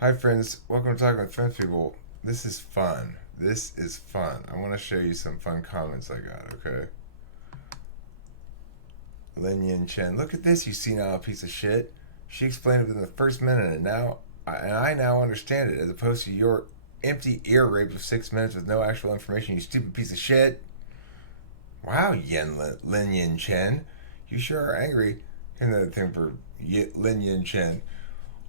Hi friends, welcome to Talking with French People. This is fun. This is fun. I want to show you some fun comments I got, okay? Lin Yen Chin, look at this, you senile piece of shit. She explained it within the first minute and I now understand it, as opposed to your empty ear rape of 6 minutes with no actual information, you stupid piece of shit. Wow, Lin Yen Chin. You sure are angry. Here's another thing for Lin Yen Chin.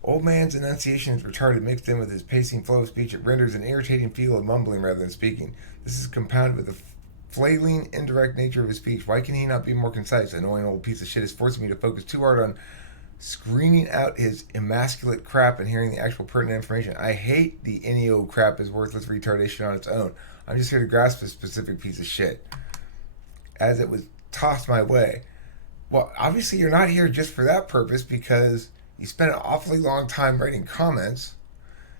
Old man's enunciation is retarded, mixed in with his pacing flow of speech. It renders an irritating feel of mumbling rather than speaking. This is compounded with the flailing, indirect nature of his speech. Why can he not be more concise? Annoying old piece of shit is forcing me to focus too hard on screening out his emasculate crap and hearing the actual pertinent information. I hate the NEO crap as worthless retardation on its own. I'm just here to grasp a specific piece of shit as it was tossed my way. Well, obviously you're not here just for that purpose, because you spent an awfully long time writing comments.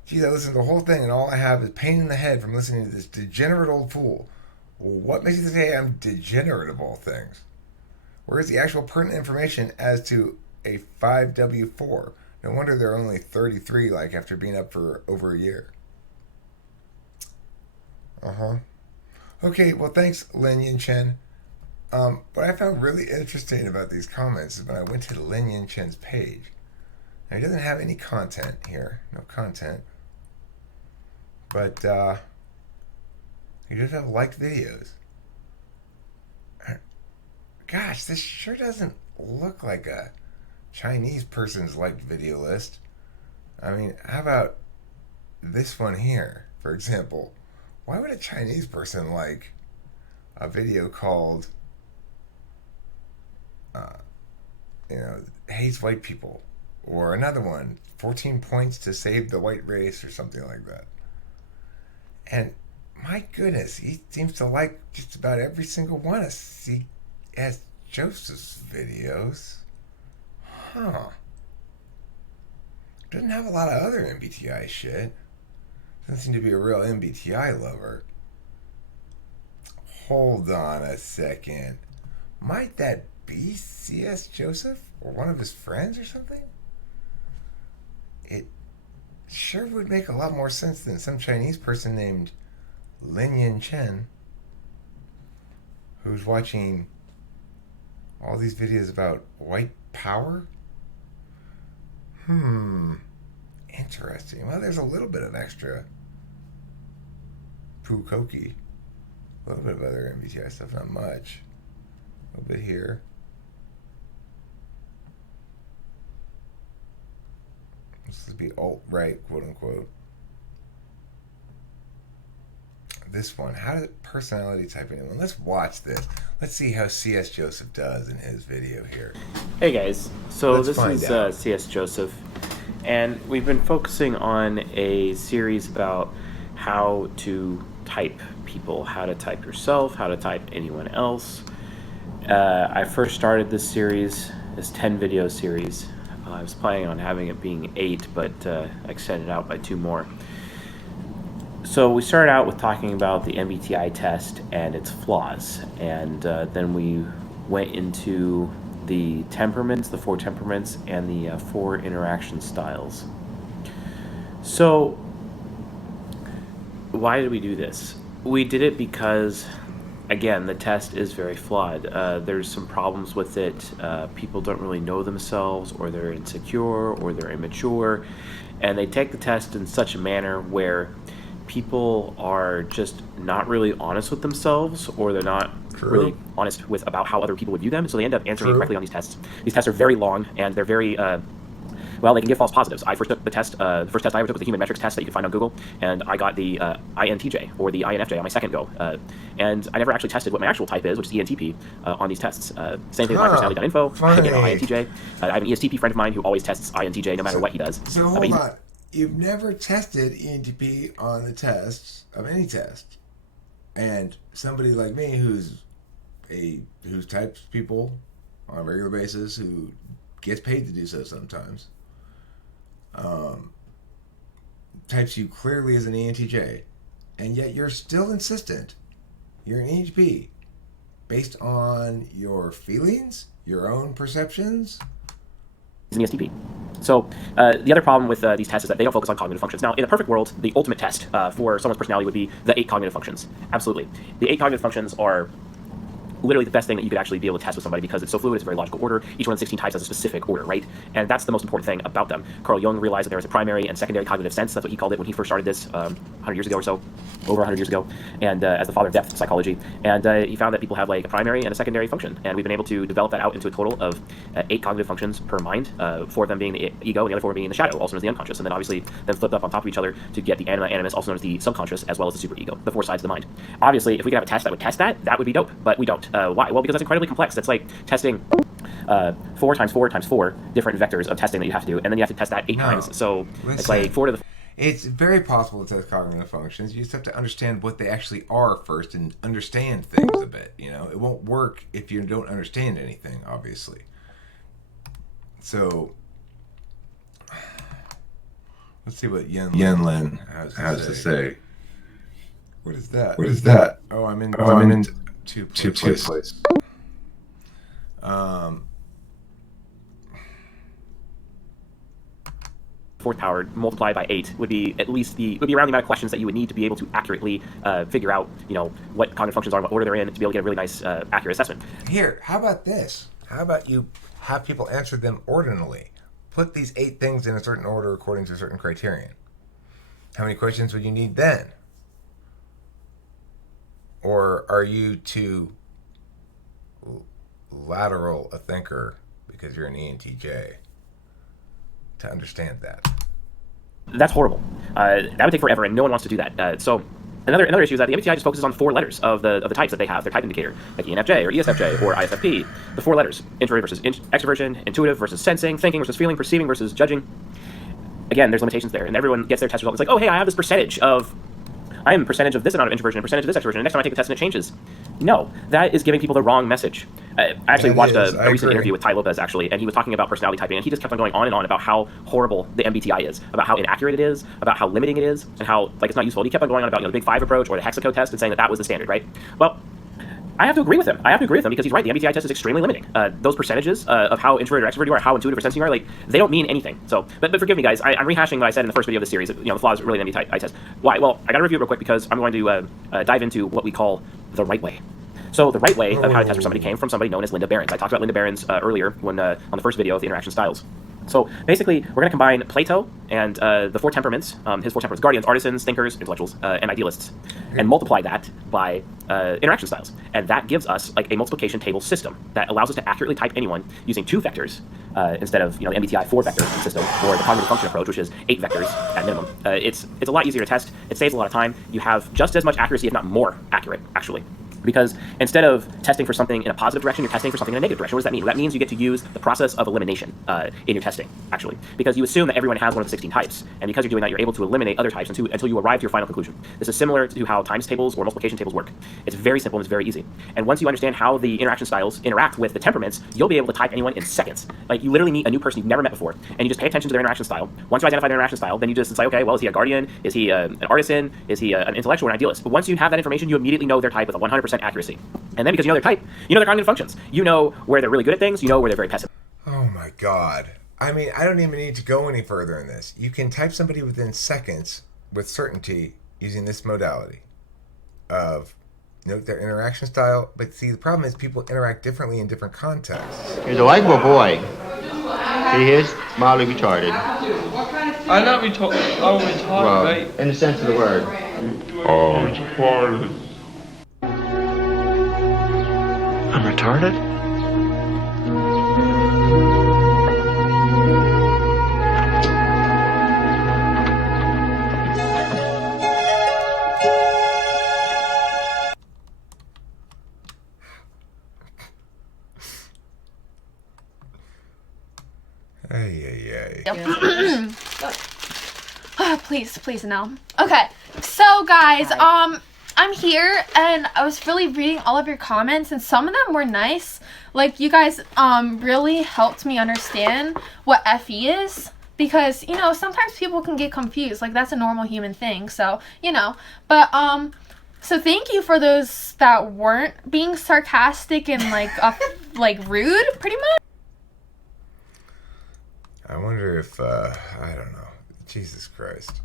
Geez, I listened to the whole thing and all I have is pain in the head from listening to this degenerate old fool. Well, what makes you say I'm degenerate of all things? Where's the actual pertinent information as to a 5W4? No wonder they're only 33, like, after being up for over a year. Uh-huh. Okay, well, thanks, Lin Yen Chen. What I found really interesting about these comments is when I went to Lin Yen Chen's page. Now, he doesn't have any content here. No content. But he does have liked videos. Gosh, this sure doesn't look like a Chinese person's liked video list. I mean, how about this one here, for example? Why would a Chinese person like a video called, uh, hates white people? Or another one, 14 points to save the white race, or something like that. And my goodness, he seems to like just about every single one of C.S. Joseph's videos. Huh. Doesn't have a lot of other MBTI shit. Doesn't seem to be a real MBTI lover. Hold on a second. Might that be C.S. Joseph? Or one of his friends or something? It sure would make a lot more sense than some Chinese person named Lin Yen Chen, who's watching all these videos about white power. Interesting. Well, there's a little bit of extra Pukoki. A little bit of other MBTI stuff, not much. A little bit here. This would be alt-right, quote unquote. This one, how does personality type anyone? Let's watch this. Let's see how C.S. Joseph does in his video here. Hey guys, so Let's this find is out. C.S. Joseph, and we've been focusing on a series about how to type people, how to type yourself, how to type anyone else. I first started this series, this 10 video series. I was planning on having it being 8, but I extended it out by 2 more. So we started out with talking about the MBTI test and its flaws, and then we went into the temperaments, the 4 temperaments, and the 4 interaction styles. So why did we do this? We did it because, again, the test is very flawed. There's some problems with it. People don't really know themselves, or they're insecure, or they're immature, and they take the test in such a manner where people are just not really honest with themselves, or they're not really True. honest with about how other people would view them. So they end up answering True. incorrectly on these tests. These tests are very long, and they're very well, they can give false positives. I first took the test. The first test I ever took was the human metrics test that you can find on Google, and I got the INTJ or the INFJ on my second go. And I never actually tested what my actual type is, which is ENTP, on these tests. Same thing with my personality.info. I get an Funny. INTJ. I have an ESTP friend of mine who always tests INTJ no matter So, what he does. so But hold he, on. You've never tested ENTP on the tests of any test, and somebody like me who types people on a regular basis, who gets paid to do so sometimes, um, types you clearly as an ENTJ, and yet you're still insistent you're an ENTP based on your feelings, your own perceptions. an ESTP. So the other problem with these tests is that they don't focus on cognitive functions. Now, in a perfect world, the ultimate test for someone's personality would be the 8 cognitive functions. Absolutely. The 8 cognitive functions are literally the best thing that you could actually be able to test with somebody because it's so fluid, it's a very logical order. Each one of the 16 types has a specific order, right? And that's the most important thing about them. Carl Jung realized that there was a primary and secondary cognitive sense. That's what he called it when he first started this 100 years ago or so, over 100 years ago, and as the father of depth psychology. And he found that people have like a primary and a secondary function. And we've been able to develop that out into a total of 8 cognitive functions per mind, 4 of them being the ego and the other 4 being the shadow, also known as the unconscious. And then obviously then flipped up on top of each other to get the anima, animus, also known as the subconscious, as well as the superego, the 4 sides of the mind. Obviously, if we could have a test that would test that, that would be dope, but we don't. Why? Well, because that's incredibly complex. That's like testing 4 times 4 times 4 different vectors of testing that you have to do, and then you have to test that 8 times. So listen, it's like 4 to the... It's very possible to test cognitive functions. You just have to understand what they actually are first and understand things a bit. You know, it won't work if you don't understand anything, obviously. So let's see what Yen Lin has to say. What is that? What is that? Oh, I'm in two places. Fourth power multiplied by 8 would be at least would be around the amount of questions that you would need to be able to accurately figure out, you know, what cognitive functions are, what order they're in, to be able to get a really nice accurate assessment. Here, how about this? How about you have people answer them ordinally? Put these 8 things in a certain order according to a certain criterion. How many questions would you need then? Or are you too lateral a thinker because you're an ENTJ to understand that? That's horrible. That would take forever, and no one wants to do that. So another issue is that the MBTI just focuses on 4 letters of the types that they have, their type indicator, like ENFJ or ESFJ or ISFP. The 4 letters: introvert versus extroversion, intuitive versus sensing, thinking versus feeling, perceiving versus judging. Again, there's limitations there, and everyone gets their test result. It's like, oh, hey, I have this percentage of... I am percentage of this amount of introversion and percentage of this extroversion. And next time I take the test and it changes. No, that is giving people the wrong message. I actually watched a recent interview with Ty Lopez, actually, and he was talking about personality typing, and he just kept on going on and on about how horrible the MBTI is, about how inaccurate it is, about how limiting it is, and how like it's not useful. He kept on going on about, you know, the Big 5 approach or the hexacode test and saying that that was the standard, right? Well, I have to agree with him. Because he's right. The MBTI test is extremely limiting. Those percentages of how introverted or extroverted you are, how intuitive or sensing you are, like, they don't mean anything. So, but forgive me, guys. I'm rehashing what I said in the first video of the series. You know, the flaws really in the MBTI test. Why? Well, I got to review it real quick because I'm going to dive into what we call the right way. So the right way of how to test for somebody came from somebody known as Linda Behrens. I talked about Linda Behrens earlier when on the first video of the interaction styles. So basically, we're going to combine Plato and the 4 temperaments, his 4 temperaments: guardians, artisans, thinkers, intellectuals, and idealists, and multiply that by interaction styles. And that gives us like a multiplication table system that allows us to accurately type anyone using 2 vectors instead of, you know, the MBTI 4 vector system or the cognitive function approach, which is 8 vectors at minimum. It's a lot easier to test. It saves a lot of time. You have just as much accuracy, if not more accurate, actually. Because instead of testing for something in a positive direction, you're testing for something in a negative direction. What does that mean? That means you get to use the process of elimination in your testing, actually. Because you assume that everyone has one of the 16 types. And because you're doing that, you're able to eliminate other types until you arrive to your final conclusion. This is similar to how times tables or multiplication tables work. It's very simple and it's very easy. And once you understand how the interaction styles interact with the temperaments, you'll be able to type anyone in seconds. Like, you literally meet a new person you've never met before, and you just pay attention to their interaction style. Once you identify their interaction style, then you just say, okay, well, is he a guardian? Is he an artisan? Is he an intellectual or an idealist? But once you have that information, you immediately know their type with a 100% accuracy. And then because you know their type, you know their cognitive functions. You know where they're really good at things. You know where they're very pessimistic. Oh my God. I mean, I don't even need to go any further in this. You can type somebody within seconds with certainty using this modality of note their interaction style. But see, the problem is people interact differently in different contexts. He's a likable boy. He is mildly retarded. I'm not retarded. Oh, retarded, Well, right? in the sense of the word. Retarded. I'm retarded? Ay. Please no. Okay, so guys, I'm here and I was really reading all of your comments and some of them were nice. Like, you guys really helped me understand what FE is, because, you know, sometimes people can get confused. Like, that's a normal human thing. So, you know, but so thank you for those that weren't being sarcastic and like like rude, pretty much. I wonder if, I don't know. Jesus Christ.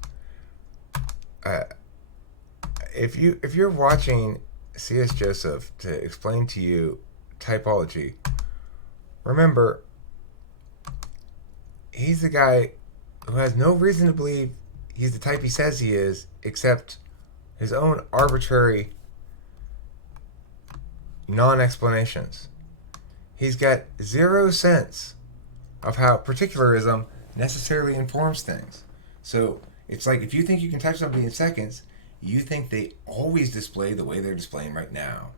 If you're watching C.S. Joseph to explain to you typology, remember, he's the guy who has no reason to believe he's the type he says he is, except his own arbitrary non-explanations. He's got 0 sense of how particularism necessarily informs things. So it's like if you think you can type somebody in seconds, you think they always display the way they're displaying right now.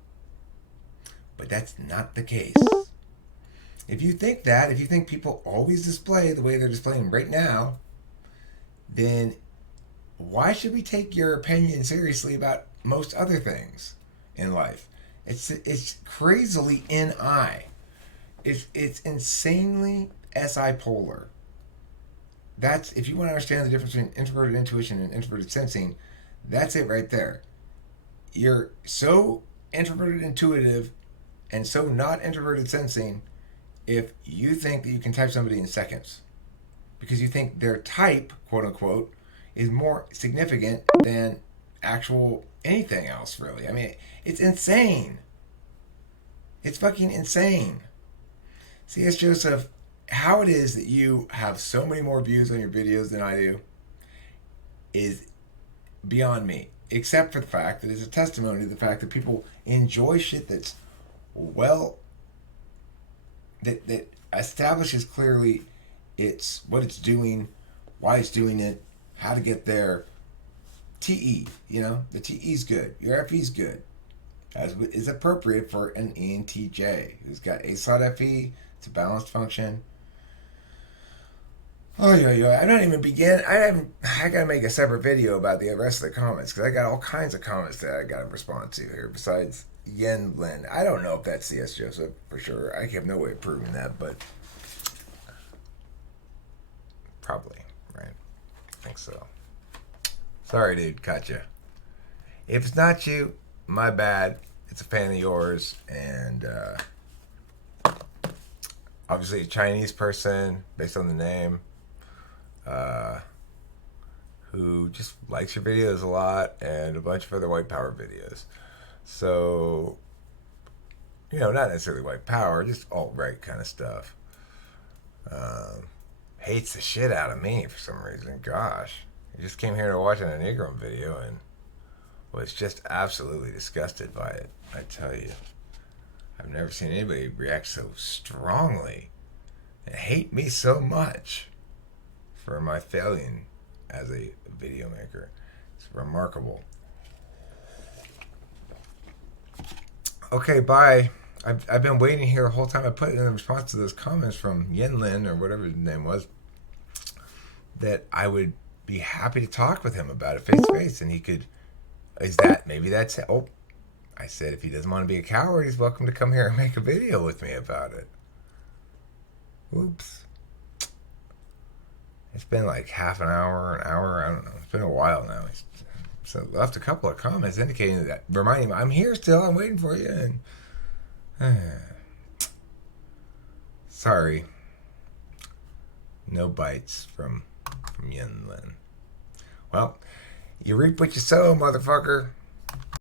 But that's not the case. If you think that, if you think people always display the way they're displaying right now, then why should we take your opinion seriously about most other things in life? It's crazily NI. It's insanely SI polar. That's, if you want to understand the difference between introverted intuition and introverted sensing, that's it right there. You're so introverted intuitive and so not introverted sensing if you think that you can type somebody in seconds. Because you think their type, quote unquote, is more significant than actual anything else, really. I mean, it's insane. It's fucking insane. C.S. Joseph, how it is that you have so many more views on your videos than I do is beyond me. Except for the fact that it's a testimony to the fact that people enjoy shit that's that establishes clearly it's what it's doing, why it's doing it, how to get there. TE, the TE's good. Your FE's good. As is appropriate for an ENTJ who's got A slot FE. It's a balanced function. Oh, yeah. I don't even begin. I gotta make a separate video about the rest of the comments because I got all kinds of comments that I gotta respond to here besides Yen Lin. I don't know if that's C.S. Joseph for sure. I have no way of proving that, but probably, right? I think so. Sorry, dude, caught you. If it's not you, my bad. It's a fan of yours, and obviously a Chinese person based on the name. Who just likes your videos a lot and a bunch of other white power videos. So, not necessarily white power, just alt-right kind of stuff. Hates the shit out of me for some reason. Gosh. He just came here to watch an Negro video and was just absolutely disgusted by it, I tell you. I've never seen anybody react so strongly and hate me so much for my failing as a video maker. It's remarkable. Okay, bye. I've been waiting here the whole time. I put it in response to those comments from Yen Lin, or whatever his name was, that I would be happy to talk with him about it face to face, and he could, maybe that's it. Oh, I said if he doesn't want to be a coward, he's welcome to come here and make a video with me about it. Oops. It's been like half an hour, I don't know. It's been a while now. So left a couple of comments indicating that, reminding me, I'm here still, I'm waiting for you. And sorry. No bites from Yen Lin. Well, you reap what you sow, motherfucker.